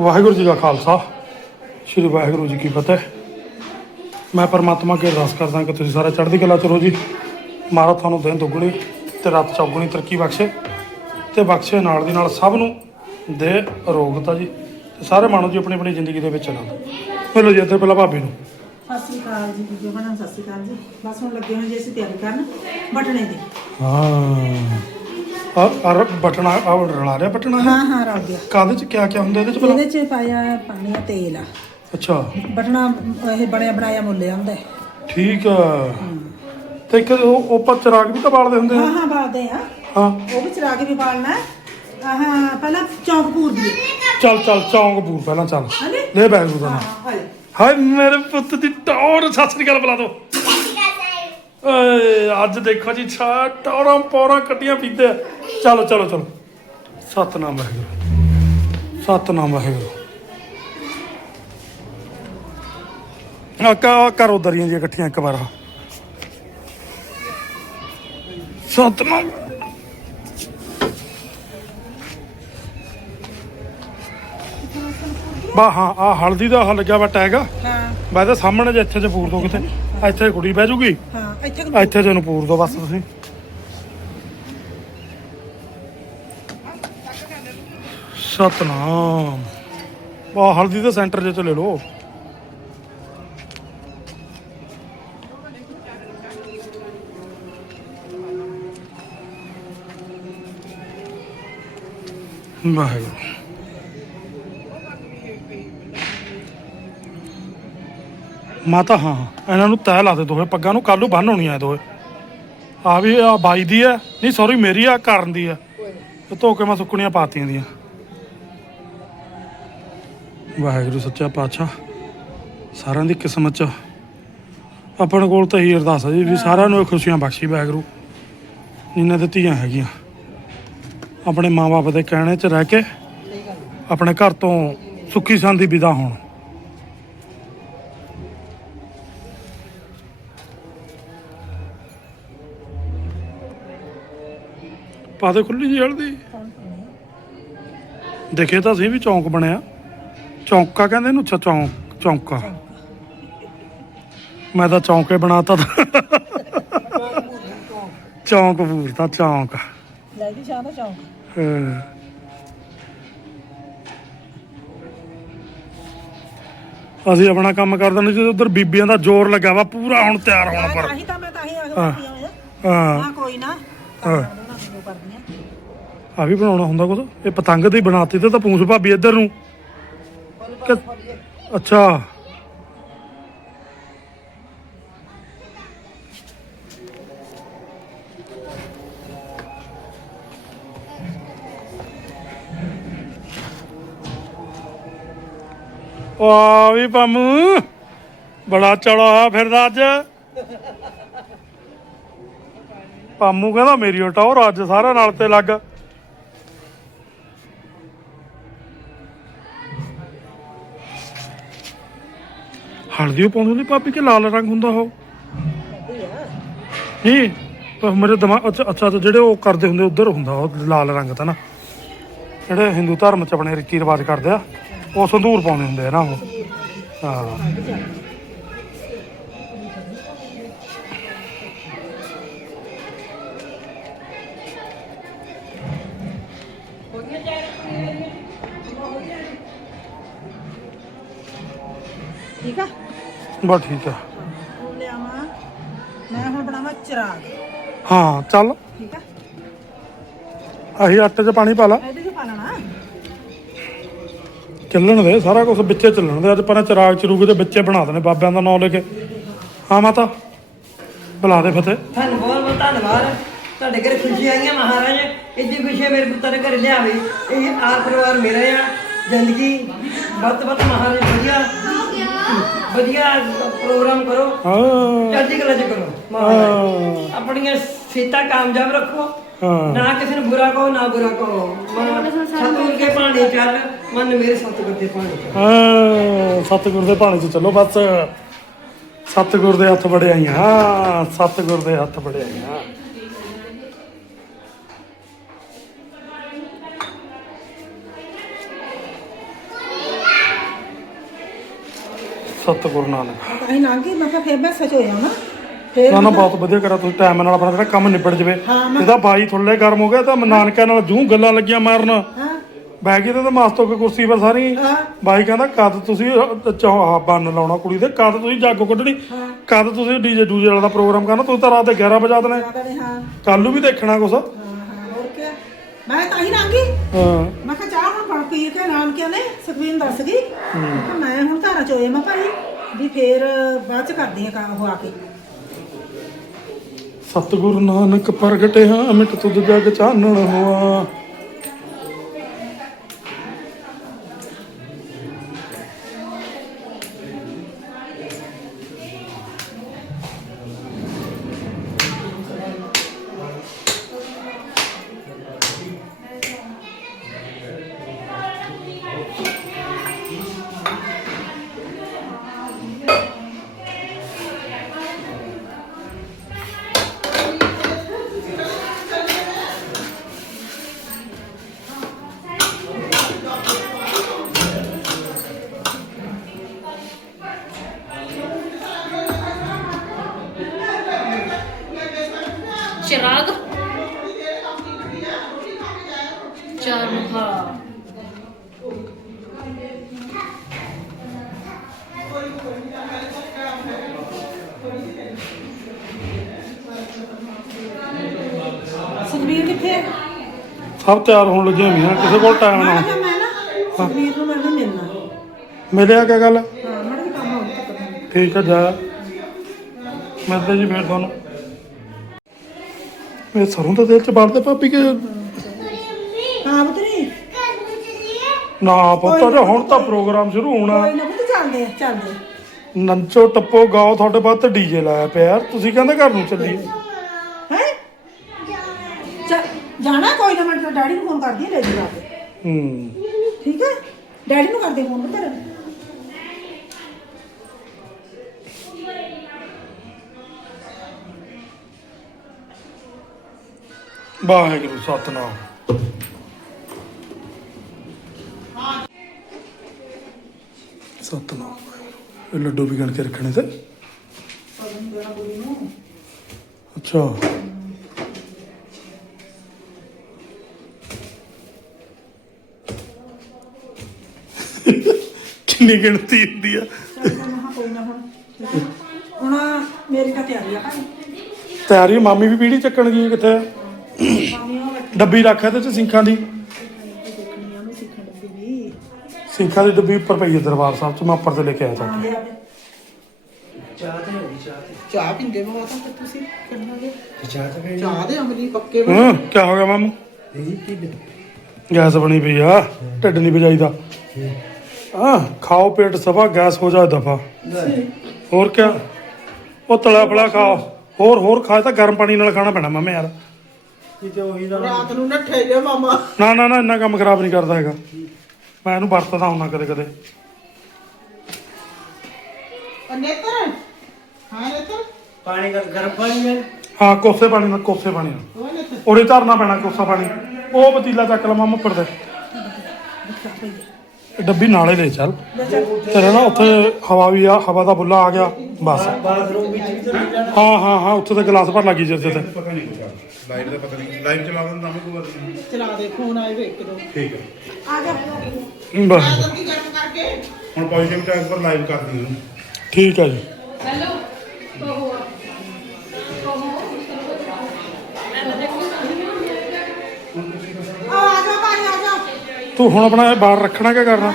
ਵਾਹਿਗੁਰੂ ਜੀ ਕਾ ਖਾਲਸਾ ਸ੍ਰੀ ਵਾਹਿਗੁਰੂ ਜੀ ਕੀ ਫਤਿਹ। ਮੈਂ ਪਰਮਾਤਮਾ ਅੱਗੇ ਅਰਦਾਸ ਕਰਦਾ ਕਿ ਤੁਸੀਂ ਸਾਰੇ ਚੜ੍ਹਦੀ ਕਲਾ ਚ ਰਹੋ ਜੀ। ਮਾਰਾ ਤੁਹਾਨੂੰ ਦਿਨ ਦੁੱਗਣੀ ਤੇ ਰਾਤ ਚੌਗੁਣੀ ਤਰੱਕੀ ਬਖਸ਼ੇ ਤੇ ਬਖਸ਼ੇ ਨਾਲ ਦੀ ਨਾਲ ਸਭ ਨੂੰ ਦੇ ਅਰੋਗਤਾ ਜੀ। ਤੇ ਸਾਰੇ ਮਾਣੋ ਜੀ ਆਪਣੀ ਆਪਣੀ ਜ਼ਿੰਦਗੀ ਦੇ ਵਿੱਚ ਆਨੰਦ ਮਿਲੋ ਜੀ ਇੱਥੇ ਪਹਿਲਾਂ ਭਾਬੀ ਨੂੰ। ਸਤਿ ਸ਼੍ਰੀ ਅਕਾਲ ਜੀ ਵੀਡੀਓ ਬਣਾ ਸਤਿ ਸ਼੍ਰੀ ਅਕਾਲ ਜੀ। ਬਸ ਹੁਣ ਲੱਗੇ ਹੋਏ ਜੀ ਅਸੀਂ ਤਿਆਰੀ ਕਰਨ ਬਟਣੇ ਦੀ। ਹਾਂ। ਆ ਆ ਬਟਨਾ ਆ ਰਲਾ ਰਿਹਾ ਬਟਨਾ ਹਾਂ? ਹਾਂ ਰਲ ਗਿਆ। ਕਾਦੇ ਚ ਕਿਆ ਕਿਆ ਹੁੰਦਾ ਇਹਦੇ ਚ ਇਹਦੇ ਚ ਪਾਇਆ ਪਾਣੀ ਆ ਤੇਲ ਆ। ਅੱਛਾ। ਬਟਣਾ ਇਹ ਬਣਿਆ ਬਣਾਇਆ ਮੁੱਲੇ ਆਉਂਦਾ ਹੈ। ਠੀਕ ਆ। ਤੇ ਇੱਕ ਉਹ ਉੱਪਰ ਚਿਰਾਗ ਵੀ ਤਾਂ ਬਾਲਦੇ ਹੁੰਦੇ ਹਾਂ ਆ? ਹਾਂ ਬਾਲਦੇ ਆ। ਹਾਂ। ਉਹ ਵੀ ਚਰਾ ਕੇ ਵੀ ਬਾਲਣਾ ਹੈ। ਆਹ ਪਹਿਲਾਂ ਚੌਂਕ ਪੂਰ ਦੀ ਚੱਲ ਚੱਲ ਚੌਂਕ ਪੂਰ ਪਹਿਲਾਂ ਚੱਲ। ਹਲੇ? ਲੈ ਬੈਗ ਨੂੰ ਹਾਂ ਹਾਏ ਮੇਰੇ ਪੁੱਤ ਦੀ ਟੌਰ ਸਤਿ ਸ੍ਰੀ ਅਕਾਲ ਬੁਲਾ ਦੋ। ਓਏ ਅੱਜ ਦੇਖੋ ਜੀ ਛਾ ਟੌਰਾਂ ਪੌਰਾਂ ਕੱਟੀਆਂ ਪੀਂਦੇ ਚਲੋ ਚਲੋ ਚਲੋ। ਸਤਨਾਮ ਵਾਹਿਗੁਰੂ। ਸਤਨਾਮ ਵਾਹਿਗੁਰੂ। ਆ ਕਾ ਕਰੋ ਦਰੀਆਂ ਜੀ ਇਕੱਠੀਆਂ ਇੱਕ ਵਾਰ। ਸਤਨਾਮ। ਬਾ ਹਾਂ ਆ ਹਲਦੀ ਦਾ ਹ ਲੱਗਿਆ ਵਾ ਟੈਗ। ਹਾਂ। ਮੈਂ ਤਾਂ ਸਾਹਮਣੇ ਜੇ ਇੱਥੇ ਚ ਪੂਰ ਦੋ ਕਿਤੇ। ਇੱਥੇ ਕੁੜੀ ਬਹਿ ਜੂਗੀ? ਹਾਂ ਇੱਥੇ ਕੁ- ਇੱਥੇ ਤੈਨੂੰ ਪੂਰ ਦੋ ਬਸ ਤੁਸੀਂ। ਸਤਨਾਮ। ਆ ਹਲਦੀ ਦੇ ਸੈਂਟਰ ਜੇ ਚ ਲੈ ਲਓ। ਵਾਹਿਗੁਰੂ। ਮਾਤਾ ਹਾਂ ਇਹਨਾਂ ਨੂੰ ਤਹਿ ਲਾ ਦੇ ਦੋਹੇ ਪੱਗਾਂ ਨੂੰ, ਕੱਲ੍ਹ ਨੂੰ ਬੰਨ ਹੋਣੀਆਂ ਇਹ ਦੋਵੇਂ ਆ ਵੀ ਆ ਬਾਈ ਦੀ ਆ। ਨਹੀਂ ਸੌਰੀ ਮੇਰੀ ਆ, ਕਰਨ ਦੀ ਆ। ਤੇ ਧੋ ਕੇ ਮੈਂ ਸੁੱਕਣੀਆਂ ਪਾਤੀਆਂ ਦੀਆਂ। ਵਾਹਿਗੁਰੂ ਸੱਚਾ ਪਾਤਸ਼ਾਹ, ਸਾਰਿਆਂ ਦੀ ਕਿਸਮਤ ਚ ਆਪਣੇ ਕੋਲ ਤਾਂ ਇਹੀ ਅਰਦਾਸ ਹੈ ਜੀ ਵੀ ਸਾਰਿਆਂ ਨੂੰ ਇਹ ਖੁਸ਼ੀਆਂ ਬਖਸ਼ੀ ਵਾਹਿਗੁਰੂ। ਜਿਨ੍ਹਾਂ ਦੇ ਧੀਆਂ ਹੈਗੀਆਂ। ਆਪਣੇ ਮਾਪੇ ਦੇ ਕਹਿਣੇ 'ਚ ਰਹਿ ਕੇ ਆਪਣੇ ਘਰ ਤੋਂ ਸੁੱਖੀ ਸੰਦੀ ਵਿਦਾ ਹੋਣ। ਪਾ ਦੇ ਖੁੱਲੀ ਜੀ ਹਲਦੀ। ਦੇਖੇ ਤਾਂ ਸੀ ਵੀ ਚੌਂਕ ਬਣਿਆ। ਚੌਂਕਾ ਕਹਿੰਦੇ ਇਹਨੂੰ ਅੱਛਾ ਚੌਂਕ ਚੌਂਕਾ। ਮੈਂ ਤਾਂ ਚੌਂਕੇ ਬਣਾਤਾ ਚੌਂਕ ਪੂਰ ਤਾਂ ਚੌਂਕ। ਲੈ ਦੀ ਸ਼ਾਮ ਦਾ ਚੌਂਕ। ਹਾਂ। ਅਸੀਂ ਆਪਣਾ ਕੰਮ ਕਰ ਦਿੰਦੇ ਜਦੋਂ ਉਧਰ ਬੀਬੀਆਂ ਦਾ ਜ਼ੋਰ ਲੱਗਾ ਵਾ ਪੂਰਾ ਹੁਣ ਤਿਆਰ ਹੋਣਾ ਪਰ। ਤਾਂ ਹੀ ਤਾਂ ਮੈਂ ਤਾਂ ਹੀ ਆ ਹਾਂ ਹਾਂ। ਕੋਈ ਨਾ। ਹਾਂ। ਆ। ਵੀ ਬਣਾਉਣਾ ਹੁੰਦਾ ਕੁਝ ਇਹ ਪਤੰਗ ਦੀ ਬਣਾਤੀ ਤੇ ਤਾਂ ਪੂੰਛ ਭਾਬੀ ਇੱਧਰ ਨੂੰ। ਕਿ- ਅੱਛਾ। ਆ ਵੀ ਪੰਮੂ। ਬੜਾ ਚੌੜਾ ਫਿਰਦਾ ਅੱਜ। ਪੰਮੂ ਕਹਿੰਦਾ ਮੇਰੀ ਟੌਰ ਅੱਜ ਸਾਰਾ ਨਾਲ ਤੇ ਲੱਗ। ਹਲਦੀ ਉਹ ਪਾਉਂਦੇ ਨੇ ਭਾਬੀ ਕਿ ਲਾਲ ਰੰਗ ਹੁੰਦਾ ਉਹ? ਨਹੀਂ, ਪਰ ਮੇਰੇ ਦਿਮਾਗ ਅੱਛਾ ਅੱਛਾ ਜਿਹੜੇ ਉਹ ਕਰਦੇ ਹੁੰਦੇ ਉਧਰ ਹੁੰਦਾ ਉਹ ਲਾਲ ਰੰਗ ਤਾਂ ਨਾ। ਜਿਹੜੇ ਹਿੰਦੂ ਧਰਮ ਚ ਆਪਣੇ ਰੀਤੀ ਰਿਵਾਜ ਕਰਦੇ ਆ, ਉਹ ਸੰਧੂਰ ਪਾਉਂਦੇ ਹੁੰਦੇ ਆ ਨਾ ਉਹ। ਹਾਂ। ਬਸ ਠੀਕ ਆ। ਹੁਣ ਲਿਆਵਾਂ। ਮੈਂ ਹੁਣ ਬਣਾਵਾਂ ਚਿਰਾਗ। ਹਾਂ ਚੱਲ। ਠੀਕ ਆ? ਆਹੀ ਆਟੇ 'ਚ ਪਾਣੀ ਪਾ ਲਾ। ਇਹਦੇ ਚ ਪਾ ਲੈਣਾ। ਚੱਲਣ ਦੇ ਸਾਰਾ ਕੁਝ ਵਿੱਚੇ ਚੱਲਣ ਦੇ। ਅੱਜ ਪਰ ਚਿਰਾਗ ਚਰੂਗ ਦੇ ਵਿੱਚੇ ਬਣਾ ਦੇਣੇ ਬਾਬਿਆਂ ਦਾ ਨਾਮ ਲੈ ਕੇ। ਹਾਂ ਮਾਤਾ। ਬੁਲਾ ਦੇ ਫਤਿਹ। ਤੁਹਾਨੂੰ ਬਹੁਤ ਬਹੁਤ ਧੰਨਵਾਦ। ਤੁਹਾਡੇ ਘਰੇ ਖੁਸ਼ੀ ਆਈਆਂ ਮਹਾਰਾਜ। ਇੱਡੀ ਖੁਸ਼ੀ ਮੇਰੇ ਪੁੱਤਰ ਦੇ ਘਰੇ ਲਿਆਵੇ। ਇਹ ਆਰ ਪਰਿਵਾਰ ਮੇਰਾ ਆ। ਜ਼ਿੰਦਗੀ ਵੱਧ ਵੱਧ ਮਹਾਰਾਜ ਵਧੀਆ। ਵਧੀਆ ਪ੍ਰੋਗਰਾਮ ਕਰੋ। ਹਾਂ। ਚੜ੍ਹਦੀ ਕਲਾ ਚ ਕਰੋ ਮਹਾਰਾਜ ਆਪਣੀਆਂ ਸੀਤਾ ਕਾਮਯਾਬ ਰੱਖੋ। ਹਾਂ। ਨਾ ਕਿਸੇ ਨੂੰ ਬੁਰਾ ਕਹੋ ਨਾ ਬੁਰਾ ਕਹੋ। ਸਤਿਗੁਰ ਕੇ ਪਾਣੀ ਚੱਲ। ਮਨ ਮੇਰੇ ਸਤਿਗੁਰ ਦੇ ਪਾਣੀ ਚੱਲ। ਹਾਂ ਸਤਿਗੁਰ ਦੇ ਭਾਣੇ 'ਚ ਚੱਲੋ ਬਸ। ਸਤਿਗੁਰ ਦੇ ਹੱਥ ਬੜੇ ਆਈਆਂ ਸਤਿਗੁਰ ਦੇ ਹੱਥ ਬੜੇ ਆਈਆਂ ਸਤਿਗੁਰੂ ਨਾਨਕ। ਮੈਂ ਤਾਂ ਹੀ ਲੰਘ ਗਈ ਮੈਂ ਕਿਹਾ ਫਿਰ ਮੈਂ ਸੱਚ ਹੋਇਆ ਨਾ। ਫਿਰ ਨਾ ਨਾ ਬਹੁਤ ਵਧੀਆ ਕਰਾ ਤੁਸੀਂ ਟਾਈਮ ਨਾਲ ਆਪਣਾ ਜਿਹੜਾ ਕੰਮ ਨਿਬੜ ਜਵੇ। ਹਾਂ, ਮੈਂ- ਇਹਦਾ ਬਾਈ ਥੱਲੇ ਗਰਮ ਹੋ ਗਿਆ ਤਾਂ ਮੈਂ ਨਾਨਕਿਆਂ ਨਾਲ ਜੂੰ ਗੱਲਾਂ ਲੱਗੀਆਂ ਮਾਰਨ। ਹਾਂ। ਬਹਿ ਗਈ ਤੇ ਤਾਂ ਮਾਸਤੋ ਕੇ ਕੁਰਸੀ 'ਤੇ ਸਾਰੀ। ਹਾਂ। ਬਾਈ ਕਹਿੰਦਾ ਕਦ ਤੁਸੀਂ ਚਾਹ ਬੰਨ ਲਾਉਣਾ ਕੁੜੀ ਦੇ ਕਦ ਤੁਸੀਂ ਜਾਗੋ ਕੱਢਣੀ? ਹਾਂ। ਕਦ ਤੁਸੀਂ ਡੀਜੇ ਡੂਜੇ ਵਾਲਾ ਦਾ ਪ੍ਰੋਗਰਾਮ ਕਰਨਾ? ਤੁਸੀਂ ਤਾਂ ਰਾਤ ਦੇ 11 ਵਜਾ ਦੇਣੇ ਹਾਂ। ਕੱਲ ਨੂੰ ਵੀ ਦੇਖਣਾ ਕੁਛ। ਹਾਂ ਹਾਂ। ਮੈਂ ਤਾਂ ਹੀ ਲੰਘ ਗਈ। ਹਾਂ। ਮੈਂ ਕਿਹਾ ਚਾਹ ਹੁਣ ਬਣ ਪੀ ਕੇ ਨਾਮ ਨੇ ਸੁਖਵੀਰ ਦੱਸ ਗਈ। ਮੈਂ ਕਿਹਾ ਮੈਂ ਹੁਣ ਘਰਾਂ ਚ ਹੋਏ ਮੈਂ ਭਾਈ ਵੀ ਫੇਰ ਬਾਅਦ ਚ ਕਰਦੀ ਆ ਕੰਮ ਉਹ ਆ ਕੇ। ਸਤਿਗੁਰੂ ਨਾਨਕ ਪ੍ਰਗਟਿਆ ਮਿਟ ਤੁਧ ਜਗ ਚਾਨਣ ਹੋਆ। ਚਿਰਾਗ। ਚਰਖਾ ਸੁਖਬੀਰ ਕਿੱਥੇ ਹੈ? ਸਭ ਤਿਆਰ ਹੋਣ ਲੱਗੇ ਹੋਈਆਂ ਕਿਸੇ ਕੋਲ ਟਾਈਮ ਨਾ ਮੈਂ ਮੈਂ ਨਾ ਸੁਖਬੀਰ ਨੂੰ ਮੈਂ ਨਾ ਮਿਲਣਾ। ਮਿਲਿਆ ਕਿਆ ਗੱਲ? ਹਾਂ ਮੈਂ ਵੀ ਕੰਮ ਹੋ ਗਿਆ। ਠੀਕ ਹੈ ਜਾ। ਮਿਲਦੇ ਜੀ ਫਿਰ ਤੁਹਾਨੂੰ। ਇਹ ਸਰੋਂ ਦਾ ਤੇਲ ਚ ਵੜਦੇ ਭਾਬੀ ਕਿ ਹਾਂ ਪੁੱਤਰੀ। ਨਾ ਪੁੱਤ ਹੁਣ ਤਾਂ ਪ੍ਰੋਗਰਾਮ ਸ਼ੁਰੂ ਹੋਣਾ। ਕੋਈ ਨਾ ਪੁੱਤ ਚੱਲਦੇ ਆ ਚੱਲਦੇ ਆ। ਨੰਚੋ ਟੱਪੋ ਗਾਓ ਤੁਹਾਡੇ ਬਾਅਦ ਤੇ ਡੀਜੇ ਲਾਇਆ ਪਿਆ ਯਾਰ ਤੁਸੀਂ ਕਹਿੰਦੇ ਘਰ ਨੂੰ ਚੱਲੀਏ। ਹੈਂ? ਚੱਲ ਜਾਣਾ ਕੋਈ ਨਾ ਮੈਂ ਡੈਡੀ ਨੂੰ ਫੋਨ ਕਰਦੀ ਹਾਂ ਲੈ ਜੀ ਆ ਕੇ। ਹੂੰ। ਠੀਕ ਹੈ? ਡੈਡੀ ਨੂੰ ਕਰਦੇ ਫੋਨ ਪੁੱਤਰ। ਵਾਹਿਗੁਰੂ ਸਤਨਾਮ। ਸਤਨਾਮ ਇਹ ਲੱਡੂ ਵੀ ਗਣ ਕੇ ਰੱਖਣੇ ਤੇ। ਅੱਛਾ। ਕਿੰਨੀ ਗਿਣਤੀ ਹੁੰਦੀ ਆ। ਹੁਣ ਮੇਰੀ ਤਾਂ ਤਿਆਰੀ ਆ ਭਾਈ। ਤਿਆਰੀ ਮਾਮੀ ਵੀ ਪੀੜੀ ਚੱਕਣ ਗਈ ਕਿੱਥੇ? ਡੱਬੀ ਰੱਖ ਇਹਦੇ ਚ ਸਿੰਖਾਂ ਦੀ। ਦੇਖਣੀ ਆ ਉਹਨੂੰ ਸਿੱਖਣ ਲੱਗੀ ਵੀ ਸਿੰਖਾਂ ਦੀ ਡੱਬੀ ਉੱਪਰ ਪਈ ਹੈ ਦਰਬਾਰ ਸਾਹਿਬ ਚ ਮੈਂ ਉੱਪਰ ਤੇ ਲੈ ਕੇ ਆਇਆ ਹਾਂ ਤਾਂ ਲਿਆ ਦੇ ਚਾਹ ਪੀਂਦੇ ਹੋ ਤਾਂ ਫਿਰ ਤੁਸੀਂ? ਕਰਨਾਗੇ। ਚਾਹ ਦੇ ਅਮਲੀ ਪੱਕੇ ਹਾਂ ਕੀ ਹੋ ਗਿਆ ਮਾਮੂ? ਗੈਸ ਬਣੀ ਪਈ ਆ ਢਿੱਡ ਨਹੀਂ ਵਜਾਈਦਾ ਹਾਂ। ਖਾਓ ਪੇਟ ਸਭਾ ਗੈਸ ਹੋ ਜਾਏ ਦਫਾ। ਹੋਰ ਕੀ ਉਹ ਤਲਾ ਫਲਾ ਖਾਓ। ਹੋਰ ਹੋਰ ਖਾਏ ਤਾਂ ਗਰਮ ਪਾਣੀ ਨਾਲ ਖਾਣਾ ਪੈਣਾ ਮਾਮੇ ਯਾਰ। ਰਾਤ ਨੂੰ ਨੱਠੇ ਜੇ ਮਾਮਾ। ਨਾ ਨਾ ਨਾ ਇੰਨਾ ਕੰਮ ਖਰਾਬ ਨਹੀਂ ਕਰਦਾ ਹੈਗਾ। ਮੈਂ ਇਹਨੂੰ ਵਰਤਦਾ ਹੁੰਦਾ ਕਦੇ ਕਦੇ। ਨੇਤਰ? ਹਾਂ ਨੇਤਰ? ਪਾਣੀ ਦਾ ਗਰਮ ਪਾਣੀ ਹੈ। ਹਾਂ ਕੋਸੇ ਪਾਣੀ ਨਾਲ ਕੋਸੇ ਪਾਣੀ ਨਾਲ ਉਹ ਨੇਤਰ? ਉਹਦੇ ਧਰਨਾ ਪੈਣਾ ਕੋਸਾ ਪਾਣੀ। ਉਹ ਪਤੀਲਾ ਚੱਕ ਲਾ ਮਾਮਾ ਉੱਪਰ ਦੇ। ਡੱਬੀ ਨਾਲੇ ਲੈ ਚੱਲ। ਤੇਰੇ ਨਾ ਉੱਥੇ ਹਵਾ ਵੀ ਆ ਹਵਾ ਦਾ ਬੁੱਲਾ ਆ ਗਿਆ ਬਸ। ਬਾਥਰੂਮ ਵਿੱਚ ਵੀ ਤਾਂ ਨਹੀਂ ਜਾਣਾ। ਹਾਂ ਹਾਂ ਹਾਂ ਉੱਥੇ ਤੇ ਗਲਾਸ ਭਰ ਲੱਗੀ ਜਿੱਥੇ ਤੇ। ਲਾਈਵ ਦਾ ਪਤਾ ਨਹੀਂ ਲਾਈਵ ਚਲਾ ਦਿੰਦਾ ਮੈਂ ਕੋਈ ਨਹੀਂ। ਚਲਾ ਦੇ ਫੋਨ ਆਏ ਵੇ ਇੱਕ ਦੋ। ਠੀਕ ਹੈ। ਆ ਜਾ। ਬਸ। ਜਲਦੀ ਗਰਮ ਕਰਕੇ। ਹੁਣ ਪੋਜ਼ਿਟਿਵ ਟੈਗ ਪਰ ਲਾਈਵ ਕਰ ਦਿੰਦੇ ਨੂੰ ਠੀਕ ਹੈ ਜੀ। ਹੈਲੋ ਤੂੰ ਹੁਣ ਆਪਣਾ ਇਹ ਬਾਹਰ ਰੱਖਣਾ ਕਿਆ ਕਰਨਾ?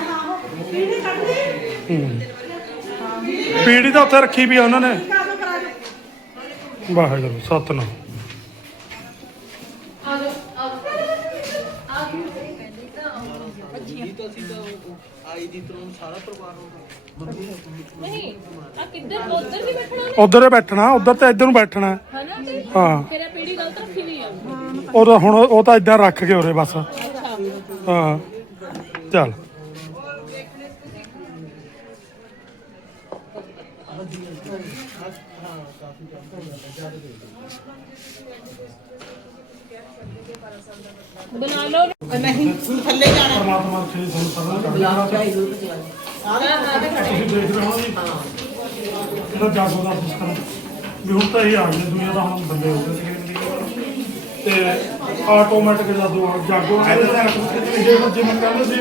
ਪੀੜੀ ਤਾਂ ਉੱਥੇ ਰੱਖੀ ਵੀ ਆ ਉਹਨਾਂ ਨੇ। ਵਾਹਿਗੁਰੂ ਸਤਨਾਮ। ਜੀਤ ਉਧਰ ਬੈਠਣਾ ਉਹਨੇ? ਉਧਰ ਬੈਠਣਾ ਉਧਰ ਇੱਧਰ ਨੂੰ ਬੈਠਣਾ ਹਾਂ। ਤੇਰਾ ਉਹ ਹੁਣ ਉਹ ਤਾਂ ਇਦਾਂ ਰੱਖ ਕੇ ਉਰੇ ਬਸ। ਹਾਂ। ਚੱਲ। ਨਹੀਂ ਥੱਲੇ ਜਾਣਾ ਪਰਮਾਤਮਾ ਜੀ ਤੁਹਾਨੂੰ ਸਦਾ ਗੁਲਾਬ ਚਾਹੀ ਤੁਸੀਂ ਦੇਖ ਰਹੇ ਹੋ ਜੀ ਇਹਦਾ ਜਾਗੋ ਦਾ ਸਿਸਟਮ ਵੀ ਹੁਣ ਤਾਂ ਇਹ ਆ ਗਏ ਦੁਨੀਆ ਦਾ ਹੁਣ ਬੰਦੇ ਹੋ ਗਏ ਤੇ ਆਟੋਮੈਟਿਕ ਜਾਦੂ ਜਾਗੋ ਜਿਹੜੇ ਜਿਵੇਂ ਕਹਿੰਦੇ ਸੀ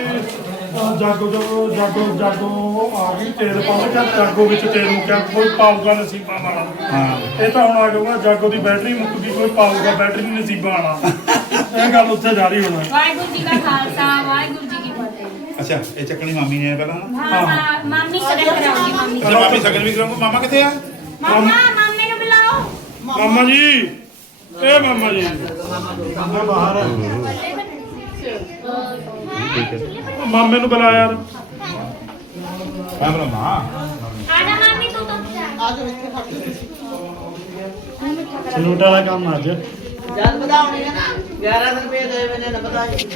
ਅਹ ਜਾਗੋ ਜਾਗੋ ਜਾਗੋ ਜਾਗੋ ਆ ਗਈ ਤੇਲ ਪਾਉਂਦੇ ਜਾਂ ਜਾਗੋ ਵਿੱਚ ਤੇਲ ਮੁੱਕਿਆ ਕੋਈ ਪਾਊਗਾ ਨਸੀਬਾਂ ਵਾਲਾ। ਹਾਂ। ਇਹ ਤਾਂ ਹੁਣ ਆ ਜਾਊਗਾ ਜਾਗੋ ਦੀ ਬੈਟਰੀ ਮੁੱਕ ਗਈ ਕੋਈ ਪਾਊਗਾ ਬੈਟਰੀ ਨਹੀਂ ਨਸੀਬਾਂ ਵਾਲਾ। ਇਹ ਗੱਲ ਉੱਥੇ ਜਾਰੀ ਹੋਣਾ। ਵਾਹਿਗੁਰੂ ਜੀ ਕਾ ਖਾਲਸਾ ਵਾਹਿਗੁਰੂ ਜੀ ਕੀ ਫਤਿਹ। ਅੱਛਾ ਇਹ ਚੱਕਣੀ ਮਾਮੀ ਨੇ ਪਹਿਲਾਂ ਨਾ? ਹਾਂ ਮਾ- ਮਾਮੀ ਸਗਨ ਕਰਾਉਗੀ ਮਾਮੀ। ਅੱਛਾ ਮਾਮੀ ਸ਼ਗਨ ਵੀ ਕਰਾਉਂਗਾ। ਮਾਮਾ ਕਿੱਥੇ ਆ? ਮਾਮਾ ਮਾਮੇ ਨੂੰ ਬੁਲਾਓ। ਮਾਮਾ ਜੀ ਇਹ ਮਾਮਾ ਜੀ। ਮਾਮਾ ਬਾਹਰ ਹੈ ਉਹ ਮਾਮੇ ਨੂੰ ਬੁਲਾ ਯਾਰ। ਮੈਂ ਬੋਲਾ ਮਾਂ। ਆਣਾ ਮਾਮੀ ਤੂੰ ਤਾਂ ਸਲੂਟ ਵਾਲਾ ਕੰਮ ਅੱਜ। ਜਦ ਵਧਾਉਣੀ ਹੈ ਨਾ 11 ਰੁਪਏ ਦੇ ਮੈਨੇ ਨਾ ਵਧਾਈ।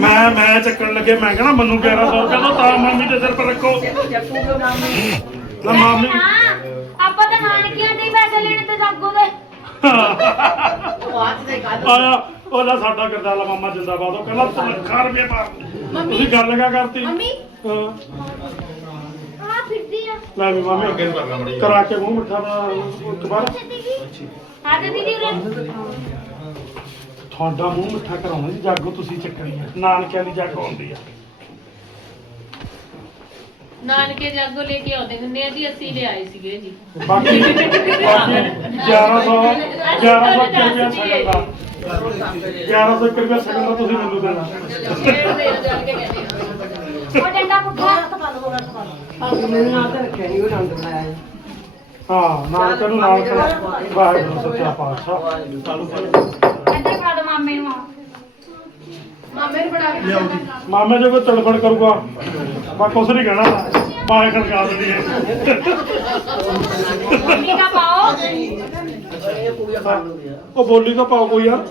ਮੈਂ ਮੈਂ ਚੱਕਣ ਲੱਗੇ ਮੈਂ ਕਹਣਾ ਮੈਨੂੰ 1100 ਰੁਪਏ ਦੋ ਤਾਂ ਮਾਮੀ ਦੇ ਸਿਰ ਪਰ ਰੱਖੋ। ਜੱਪੂ ਮਾਮੀ ਨਾ ਮਾਮੀ। ਹਾਂ ਆਪਾਂ ਤਾਂ ਨਾਨਕੀਆਂ ਦੇ ਹੀ ਪੈਸੇ ਲੈਣੇ ਤੇ ਜਾਗੋ ਦੇ। ਉਹ ਅੱਜ ਦੇ ਗੱਲ ਆਇਆ। ਉਹਦਾ ਸਾਡਾ ਗਰਦਾਲਾ ਮਾਮਾ ਜਿੰਦਾਬਾਦ ਉਹ ਕਹਿੰਦਾ ਤੂੰ ਲੱਖਾਂ ਰੁਪਏ ਮਾਰ ਤੁਸੀਂ ਗੱਲ ਕਿਆ ਕਰਤੀ? ਮੰਮੀ। ਹਾਂ। ਆ ਫਿਰਦੀ ਆ। ਲੈ ਵੀ ਮਾਮੀ ਅੱਗੇ ਨੂੰ ਕਰ ਲਾ ਮੜੀ ਕਰਾ ਕੇ ਮੂੰਹ ਮਿੱਠਾ ਦਾ ਦੁਬਾਰਾ ਆ ਤੇ ਦੀਦੀ ਉਰੇ। ਤੁਹਾਡਾ ਮੂੰਹ ਮਿੱਠਾ ਕਰਾਉਣਾ ਜੀ ਜਾਗੋ ਤੁਸੀਂ ਚੱਕਣੀ ਹੈ ਨਾਨਕਿਆਂ ਦੀ ਜਾਗੋ ਆਉਂਦੀ ਆ। ਨਾਨਕੇ ਜਾਗੋ ਲੈ ਕੇ ਆਉਂਦੇ ਹੁੰਦੇ ਆ ਜੀ ਅਸੀਂ ਲਿਆਏ ਸੀਗੇ ਜੀ। ਬਾਕੀ ਬਾਕੀ 1100 1100 ਰੁਪਏ ਦਾ 1100 ਰੁਪਏ ਸਗਨ ਦਾ ਤੁਸੀਂ ਮੈਨੂੰ ਦੇਣਾ। ਕੇ ਉਹ ਡੰਡਾ ਪੁੱਠਾ ਹੱਥ ਪਾ ਲਓ ਹੱਥ ਆਹ ਮੈਨੂੰ ਨਾਲ ਤਾਂ ਰੱਖਿਆ ਨਹੀਂ ਉਹ ਰੰਗ ਬਣਾਇਆ ਹੈ ਹਾਂ ਨਾਨਕਿਆਂ ਨੂੰ ਨਾਲ ਕਰ ਵਾਹਿਗੁਰੂ ਸੱਚਾ ਪਾਤਸ਼ਾਹ। ਇੱਧਰ ਪਾ ਦਿਓ ਮਾਮੇ ਨੂੰ ਆ ਮਾਮੇ ਜੇ। ਕੋਈ ਤੜਫੜ ਕਰੂਗਾ ਮੈਂ ਕੁਛ ਨਹੀਂ ਕਹਿਣਾ ਬਾਹਰ ਖੜਕਾ ਦਿੰਦੀ ਹੈ। ਮੰਮੀ ਦਾ ਪਾਓ। ਇਹ ਉਹ ਬੋਲੀ ਤਾਂ ਪਾਓ ਕੋਈ ਯਾਰ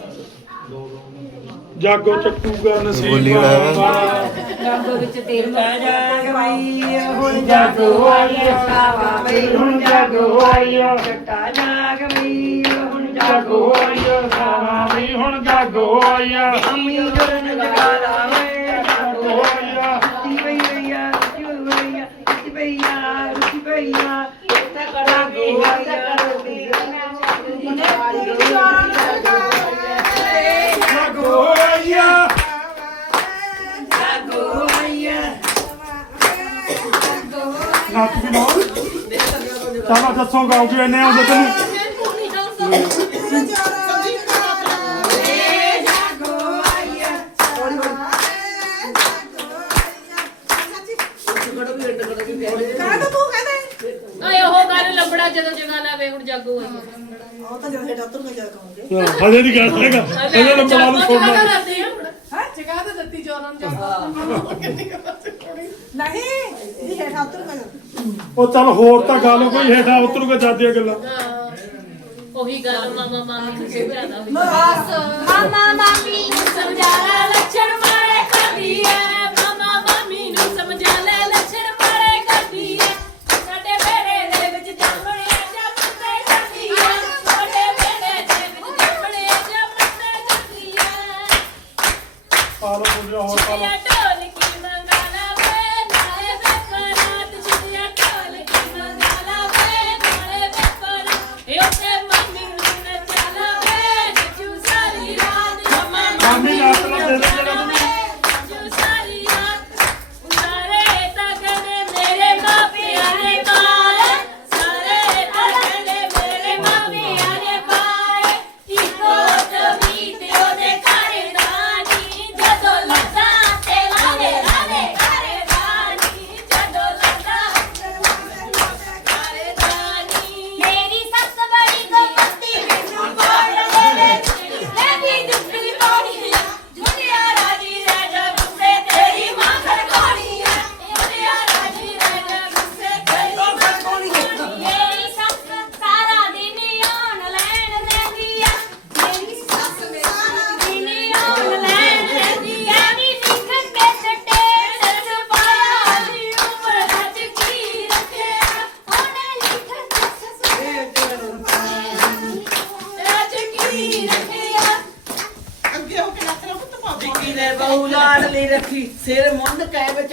ਜਾਗੋ ਚੱਕੂਗਾ ਨਸੀਬ ਬੋਲੀ ਵਾਲਾ। ਜਾਗੋ ਵਿੱਚ ਤੇਲ ਜਾਗ ਬਈ ਹੁਣ ਜਾਗੋ ਆਈ ਸਾਵਾ ਬਈ। ਹੁਣ ਜਾਗੋ ਆਈ ਆ। ਜੱਟਾ ਜਾਗ ਬਈ ਹੁਣ ਜਾਗੋ ਆਈ ਆ ਸਾਰਾ ਵੀ ਹੁਣ ਜਾਗੋ ਆਈ ਅੰਮੀ ਜਰਨ ਜਗਾਲਾ ਵੇ ਜਾਗੋ ਆਈ ਆ। ਰੁੱਤੀ ਪਈ ਹੋਈ ਆ ਰੁੱਤੀ ਹੋਈ ਆ ਰੁੱਤੀ ਪਈ ਆ ਰੁੱਤੀ ਪਈ ਆ। ਇੱਥੇ ਕਰਾਂਗੇ ਹੱਥ ਕਰੋਗੇ ਨੱਚ ਵੀ ਲਾਓ ਚਾਹਾ ਦੱਸੋ ਗਾਓ ਜੀ ਇਹਨੇ ਆਉਂਦੇ ਤੈਨੂੰ ਤੂੰ ਕਹਿੰਦੇ ਆਏ ਉਹ ਗੱਲ ਲੱਭੜਾ ਜਦੋਂ ਜਗਾ ਲਾਵੇ ਹੁਣ ਜਾਗੋ ਤਾਂ ਜਦੋਂ ਡਾਕਟਰ ਨੂੰ ਜਾ ਕਹੋਗੇ ਹਜੇ ਨਹੀਂ ਕਹਿ ਸਕੇਗਾ ਇਹਨੇ ਨੂੰ ਬਣਾ ਨੂੰ ਛੋੜਨਾ ਨਹੀਂ ਇਹ ਹੇਠਾਂ ਉਤਰ ਗਿਆ ਉਹ ਚੱਲ ਹੋਰ ਤਾਂ ਗੱਲ ਕੋਈ ਹੇਠਾਂ ਉਤਰੂਗਾ ਜਾਂਦੀਆਂ ਗੱਲਾਂ। ਉਹੀ ਗੱਲ ਮਾਮਾ ਮਾਮੀ ਨੂੰ ਸਮਝਾਦਾ ਹੋਈ ਮਾਮਾ ਮਾਮੀ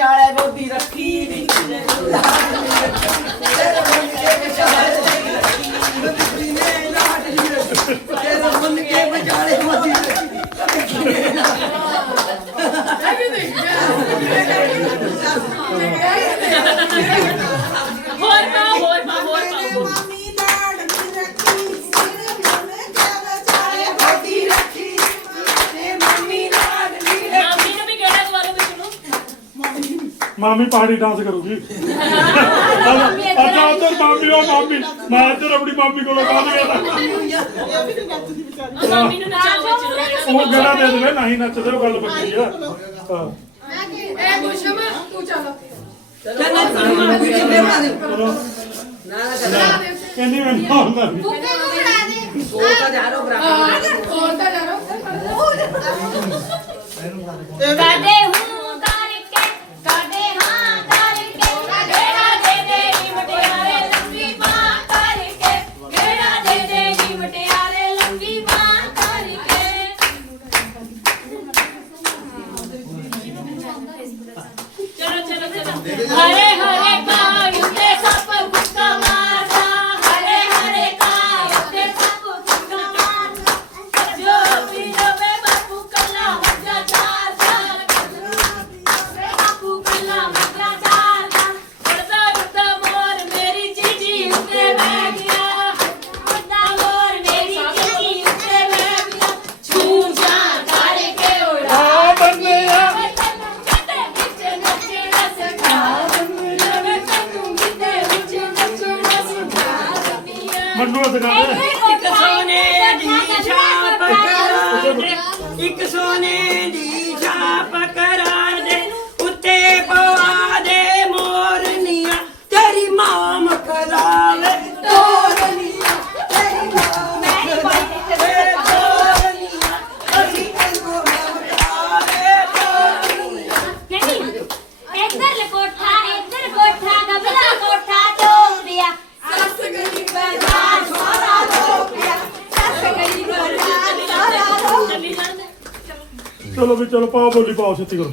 ਮੁੰਨ ਕੇ ਵਿਚਾਲੇ ਗੋਦੀ ਰੱਖੀ ਨੀ ਸਿਰ ਮੁੰਨ ਕੇ ਵਿਚਾਲੇ ਗੋਦੀ ਰੱਖੀ ਗੋਦੀ ਨੇ ਲਾਡਲੀ ਰੱਖੀ ਸਿਰ ਮੁੰਨ ਕੇ ਵਿਚਾਲੇ ਗੋਦੀ ਰੱਖੀ ਹੋਰ ਪਾ ਹੋਰ ਪਾ ਹੋਰ ਪਾ ਹੋਰ। ਮਾਮੀ ਲਾਡਲੀ ਰੱਖੀ ਸਿਰ ਮਨ ਜਾਵੇ ਚਾਰੇ ਗੋਦੀ ਰੱਖੀ ਤੇ ਮਾਮੀ ਲਾਡਲੀ ਮਾਮੀ ਨੂੰ ਵੀ ਕਿਹੜਾ ਦਵਾਰੋ ਵਿੱਚ ਨੂੰ ਮਾਮੀ ਪਹਾੜੀ ਡਾਂਸ ਕਰੂਗੀ। ਅੱਛਾ ਉਧਰ ਮਾਮੀ ਉਹ ਮਾਮੀ। ਮੈਂ ਇੱਧਰ ਆਪਣੀ ਮਾਮੀ ਕੋਲੋਂ ਕਾਹ ਗਿਆ ਤਾਂ। ਆ ਮਾਮੀ ਨੂੰ ਨਚਾਓ ਵਿੱਚ ਨੂੰ ਉਹ ਜਿਹੜਾ ਦੇ ਦੇਵੇ ਨਹੀਂ ਨੱਚਦੇ ਉਹ ਗੱਲ ਬੱਕੀ ਆ। ਹਾਂ। ਚੱਲ। ਨਾ ਵੀਡੀਓ ਫੇਰ ਬਣਾ ਦੇ ਚਲੋ ਨਾ ਨਾ ਚੱਲ। ਕਹਿੰਦੀ ਮੈਨੂੰ ਆਉਂਦਾ ਨਹੀਂ। ਉਹ ਤਾਂ ਜਾ ਰੋ ਬਰਾਬਰ। ਕਾਦੇ ਹੂੰ ਕਰਕੇ ਚਲੋ ਵੀ ਚਲੋ ਪਾਓ ਬੋਲੀ ਪਾਓ ਛੇਤੀ ਕਰੋ।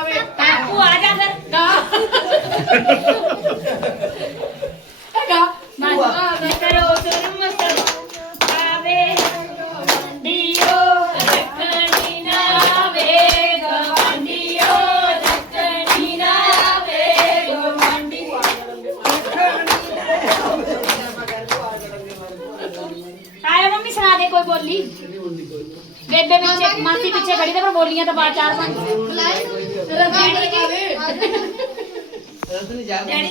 ਹਾਂ ਭੂਆ ਆ ਜਾ ਫਿਰ ਮੈਂ ਕਰੋ ਸ਼ਰਮ ਆਵੇ ਦਿਓ ਰੱਖਣੀ ਨਾ ਵੇ ਗਵੰਡੀਓ ਰੱਖਣੀ ਨਾ ਵੇ ਗਵੰਡੀ ਆਇਆ ਮੰਮੀ ਸੁਣਾ ਦੇ ਕੋਈ ਬੋਲੀ ਬੇਬੇ ਪਿੱਛੇ ਮਾਸੀ ਪਿੱਛੇ ਖੜੀ ਤੇ ਪਰ ਬੋਲੀਆਂ ਤਾਂ ਬਾਅਦ ਚਾਰ ਪੰਜ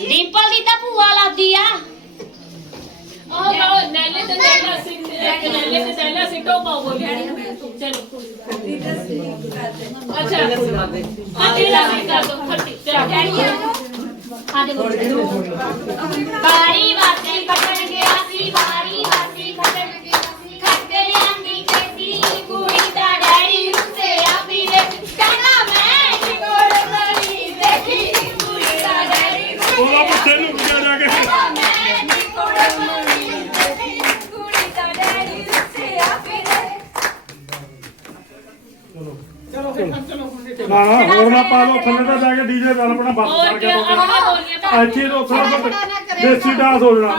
ਡਿੰਪਲ ਦੀ ਤਾਂ ਭੂਆ ਲਾਦੀ ਆ ਉਹ ਗਾਓ ਨੈਲੇ ਤੇ ਨੈਲਾ ਨਾ ਨਾ ਹੋਰ ਨਾ ਪਾ ਲਓ ਥੱਲੇ ਤਾਂ ਜਾ ਕੇ ਡੀਜੇ ਨਾਲ ਆਪਣਾ ਬੱਸ ਕਰ ਕੀ ਤਾਂ ਇੱਥੇ ਤੋਂ ਥੋੜਾ ਦੇਸੀ ਡਾਂਸ ਹੋ ਜਾਣਾ।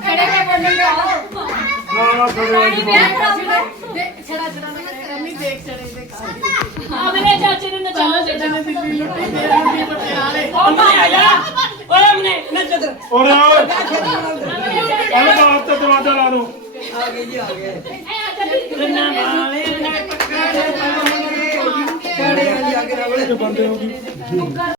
ਖੜੇ ਕੇ ਬੋਲੀ ਪਾਓ ਨਾ ਨਾ ਥੋੜੇ ਆ ਮੇਰੇ ਚਾਚੇ ਨੂੰ ਨਚਾਓ ਜਿਹੜਾ ਉਹ ਮੈਂ ਆ ਜਾ। ਓਏ ਮਨੇ ਨੱਚ ਦਰ ਔਰ ਆਓ। ਅਰੇ ਬਾਪ ਤੇ ਦਰਵਾਜ਼ਾ ਲਾ ਦੋ ਆ ਗਏ ਜੀ ਆ ਗਏ ਰੰਨਾ ਵਾਲੇ ਨੇ ਪੱਕੜੇ ਪਾਵਾਂਗੇ ਕੜੇ ਆ ਜਾ ਕੇ ਰਵਲੇ ਬੰਦੇ ਹੋ ਗਈ